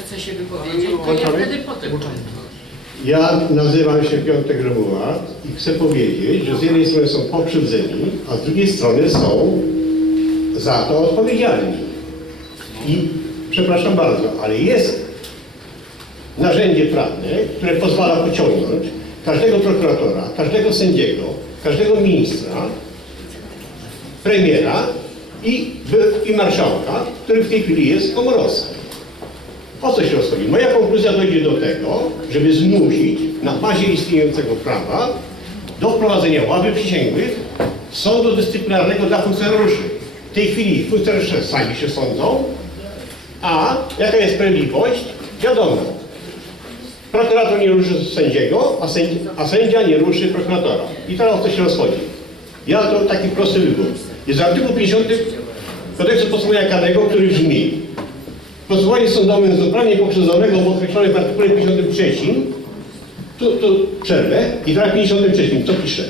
chce się wypowiedzieć, to ja Włączamy? wtedy potem. Ja nazywam się Piątek Romuła i chcę powiedzieć, że z jednej strony są pokrzywdzeni, a z drugiej strony są za to odpowiedzialni. I przepraszam bardzo, ale jest narzędzie prawne, które pozwala pociągnąć każdego prokuratora, każdego sędziego, każdego ministra, premiera i, i marszałka, który w tej chwili jest Komorowski. O co się rozchodzi? Moja konkluzja dojdzie do tego, żeby zmusić na bazie istniejącego prawa do wprowadzenia ławy przysięgłych sądu dyscyplinarnego dla funkcjonariuszy. W tej chwili funkcjonariusze sami się sądzą, a jaka jest sprawiedliwość? Wiadomo. Prokurator nie ruszy sędziego, a sędzia, a sędzia nie ruszy prokuratora. I teraz o co się rozchodzi? Ja to taki prosty wybór. Jest artykuł 50 kodeksu postępowania karnego, który brzmi Posłuchanie sądowe z uprawnień pokrzywdzonego w określonym artykule 53, tu, tu przerwę, i teraz 53, co pisze?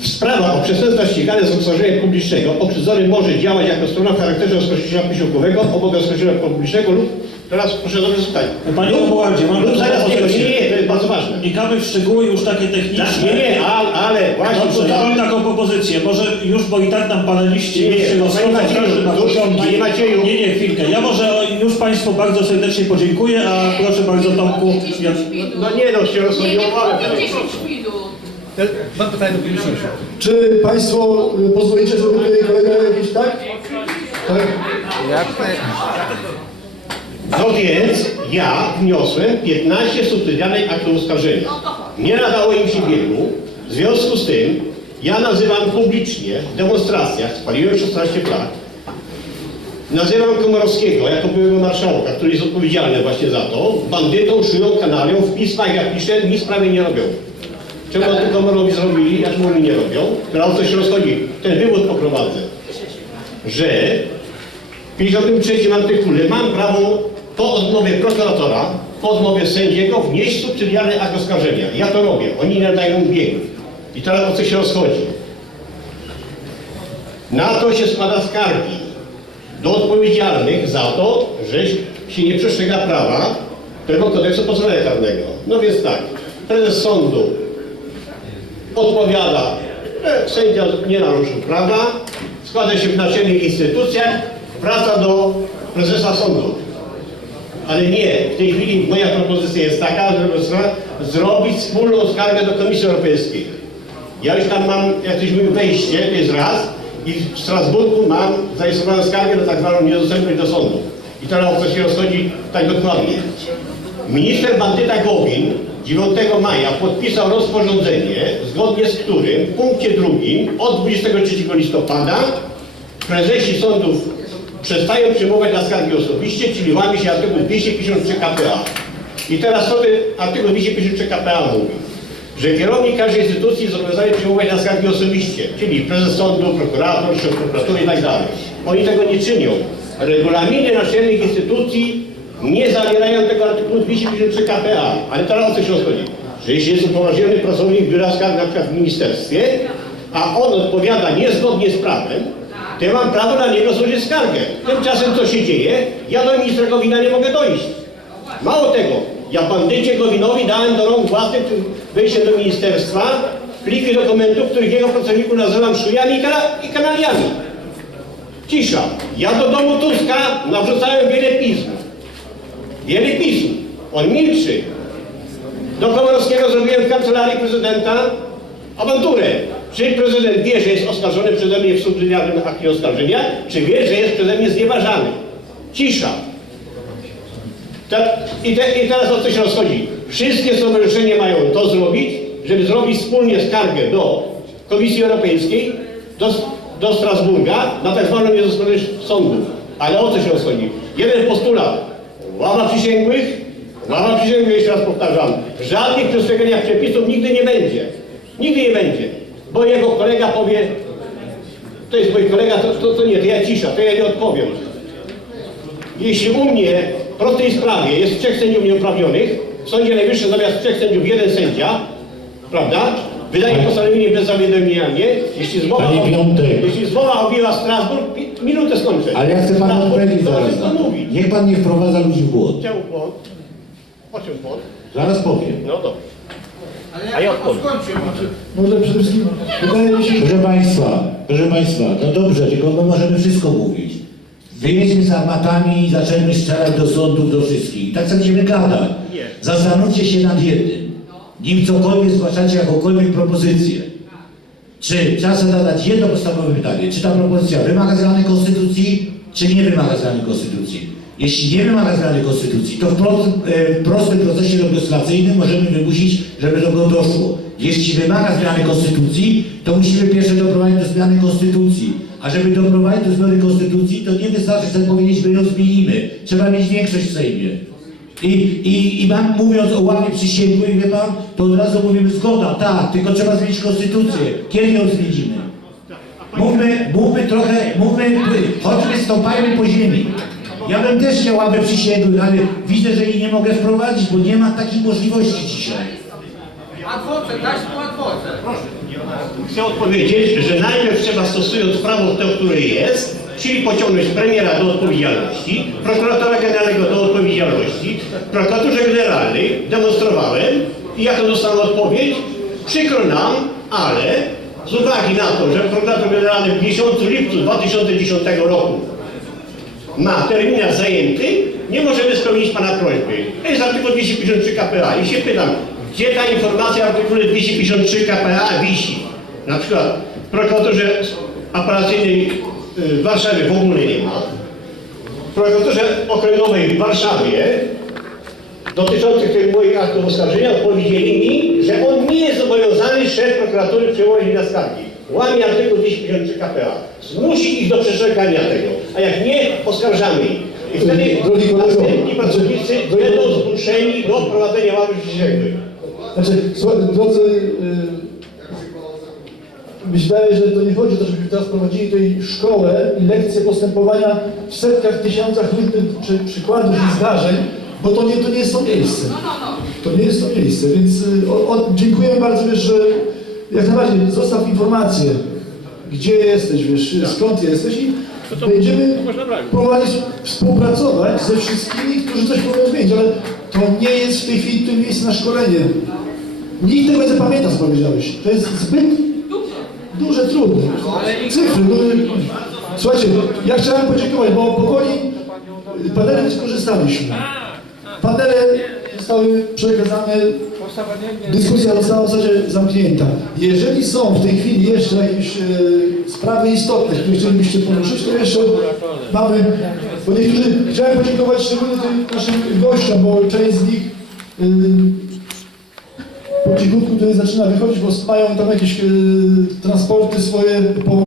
W sprawach o przestępstwa ścigane z oskarżenia publicznego pokrzywdzony może działać jako strona w charakterze oskarżyciela posiłkowego obok oskarżyciela publicznego lub, teraz proszę dobrze słuchać, Panie Romualdzie, mam lub niego, nie, propozycję. nie, to jest bardzo ważne. Wnikamy w szczegóły już takie techniczne. Nie, nie, ale, ale właśnie Dobrze, ja mam taką propozycję. Może już, bo i tak nam paneliści Nie, już się nie, rozchodzą, panie Macieju. Nie, nie, chwilkę. Ja może już Państwu bardzo serdecznie podziękuję, a proszę bardzo Tomku. Ja... No nie no, się rozchodzi Nie, nie o ławę. powiem 10 minut. Mam pytanie do Piłsudskiego. Czy Państwo y, pozwolicie, żeby tutaj kolega jakiś tak? Tak? No więc ja wniosłem 15 subsydialnych aktów oskarżenia. Nie nadało im się biegu. W związku z tym ja nazywam publicznie w demonstracjach, spaliłem 16 flag, nazywam Komorowskiego jako byłego marszałka, który jest odpowiedzialny właśnie za to, bandytą, szyją, kanalią, w pismach jak piszę, nic prawie nie robią. Czemu to Komorowi zrobili, a czemu mi nie robią? Teraz o co się rozchodzi? Ten wywód poprowadzę, że w 53 artykule mam prawo po odmowie prokuratora, po odmowie sędziego wnieść subsydialny akt oskarżenia. Ja to robię. Oni nie dają biegu. I teraz o co się rozchodzi? Na to się składa skargi do odpowiedzialnych za to, że się nie przestrzega prawa tego kodeksu postępowania karnego. No więc tak, prezes sądu odpowiada, że sędzia nie naruszył prawa, składa się w naczelnych instytucjach, wraca do prezesa sądu. Ale nie, w tej chwili moja propozycja jest taka, żeby zrobić wspólną skargę do Komisji Europejskiej. Ja już tam mam, jak wejście, to jest raz, i w Strasburgu mam zarejestrowaną skargę na tak zwaną niedostępność do sądu. I teraz o co się rozchodzi tak dokładnie. Minister Bandyta Gowin 9 maja podpisał rozporządzenie, zgodnie z którym w punkcie drugim od 23 listopada prezesi sądów przestają przyjmować na skargi osobiście, czyli łamie się artykuł 253 KPA. I teraz co ten artykuł 253 KPA mówi? Że kierownik każdej instytucji zobowiązany przyjmować na skargi osobiście, czyli prezes sądu, prokurator, szef prokuratury i tak. Oni tego nie czynią. Regulaminy naczelnych instytucji nie zawierają tego artykułu 253 KPA. Ale teraz o co się rozchodzi? Że jeśli jest upoważniony pracownik biura skarg na przykład w ministerstwie, a on odpowiada niezgodnie z prawem, ja mam prawo na niego złożyć skargę. Tymczasem co się dzieje? Ja do ministra Gowina nie mogę dojść. Mało tego, ja bandycie Gowinowi dałem do rąk własnych przy wejściem do ministerstwa pliki dokumentów, których jego pracowników nazywam szujami i, kana i kanaliami. Cisza. Ja do domu Tuska nawrzucałem wiele pism. Wiele pism. On milczy. Do Komorowskiego zrobiłem w kancelarii prezydenta awanturę. Czy prezydent wie, że jest oskarżony przeze mnie w subsydiarnym akcie oskarżenia, czy wie, że jest przeze mnie znieważany? Cisza. Te, i, te, I teraz o co się rozchodzi? Wszystkie stowarzyszenia mają to zrobić, żeby zrobić wspólnie skargę do Komisji Europejskiej, do, do Strasburga na tak zwaną niedoskonalość sądów. Ale o co się rozchodzi? Jeden postulat. Ława przysięgłych, ława przysięgłych, jeszcze raz powtarzam, żadnych przestrzegania przepisów nigdy nie będzie. Nigdy nie będzie. Bo jego kolega powie, to jest mój kolega, to, to, to nie, to ja cisza, to ja nie odpowiem. Jeśli u mnie w prostej sprawie jest trzech sędziów nieuprawnionych, w Sądzie Najwyższym zamiast trzech sędziów jeden sędzia, prawda? Wydaje postanowienie bezzawiadomienie, jeśli zmowa, Panie Piątek. jeśli zmowa objęła Strasburg, pi- minutę skończę. Ale ja chcę panu Na- odpowiedzieć to zaraz wszystko mówi. Niech pan nie wprowadza ludzi w błąd. Chciał błąd. Czym błąd? Zaraz powiem. No dobrze. A ja odpowiem. Może przede wszystkim wydaje mi się, że Proszę Państwa, proszę Państwa, no dobrze, tylko my możemy wszystko mówić. Wyjedźmy z armatami i zaczęmy strzelać do sądów, do wszystkich. Tak będziemy gadać. Zastanówcie się nad jednym. Nim cokolwiek zgłaszacie jakąkolwiek propozycję. Czy trzeba sobie zadać jedno podstawowe pytanie, czy ta propozycja wymaga zmiany konstytucji, czy nie wymaga zmiany konstytucji? Jeśli nie wymaga zmiany konstytucji, to w prostym, e, prostym procesie legislacyjnym możemy wymusić, żeby do tego doszło. Jeśli wymaga zmiany konstytucji, to musimy pierwsze doprowadzić do zmiany konstytucji. A żeby doprowadzić do zmiany konstytucji, to nie wystarczy sobie powiedzieć, my ją zmienimy. Trzeba mieć większość w Sejmie. I, i, I mam, mówiąc o ławie przysięgłej, wie pan, to od razu mówimy zgoda, tak, tylko trzeba zmienić konstytucję. Kiedy ją zmienimy? Mówmy, mówmy trochę, mówmy, chodźmy, stąpajmy po ziemi. Ja bym też chciał ławę przysięgłych, ale widzę, że jej nie mogę wprowadzić, bo nie ma takiej możliwości dzisiaj. Adwoce, dać mu adwoce. Chcę odpowiedzieć, że najpierw trzeba stosując prawo to, które jest, czyli pociągnąć premiera do odpowiedzialności, prokuratora generalnego do odpowiedzialności, w prokuraturze generalnej demonstrowałem i jaka dostałem odpowiedź? Przykro nam, ale z uwagi na to, że prokurator generalny w miesiącu lipcu 2010 roku ma terminarz zajęty, nie możemy spełnić Pana prośby. To jest artykuł 253 KPA i się pytam, gdzie ta informacja w artykule 253 KPA wisi? Na przykład w prokuraturze apelacyjnej y, w Warszawie w ogóle nie ma. W prokuraturze okręgowej w Warszawie dotyczących tych moich aktów oskarżenia odpowiedzieli mi, że on nie jest zobowiązany szef prokuratury przełożyć na skargi. Łamie artykuł 253 KPA. Zmusi ich do przestrzegania tego. A jak nie, oskarżamy ich. I wtedy Drogi kolego, następni pracownicy będą zmuszeni do prowadzenia ławy przysięgłej. Znaczy, słuchaj, drodzy, yy, myślałem, że to nie chodzi o to, żebyśmy teraz prowadzili tutaj szkołę i lekcje postępowania w setkach, tysiącach różnych przy, przykładów i zdarzeń, bo to nie, to nie jest to miejsce. To nie jest to miejsce, więc y, o, o, dziękuję bardzo, wiesz, że jak najbardziej zostaw informację, gdzie jesteś, wiesz, skąd jesteś i będziemy próbować współpracować ze wszystkimi, którzy coś mogą zmienić, ale to nie jest w tej chwili to miejsce na szkolenie. Nikt tego nie zapamięta, co powiedziałeś. To jest zbyt duże, trudne. Cyfry. No, słuchajcie, ja chciałem podziękować, bo powoli panele skorzystaliśmy. Panele zostały przekazane, dyskusja została w zasadzie zamknięta. Jeżeli są w tej chwili jeszcze jakieś e, sprawy istotne, które chcielibyście poruszyć, to jeszcze mamy, bo niektórzy, chciałem podziękować szczególnie tym naszym gościom, bo część z nich y, po cichutku tutaj zaczyna wychodzić, bo mają tam jakieś y, transporty swoje po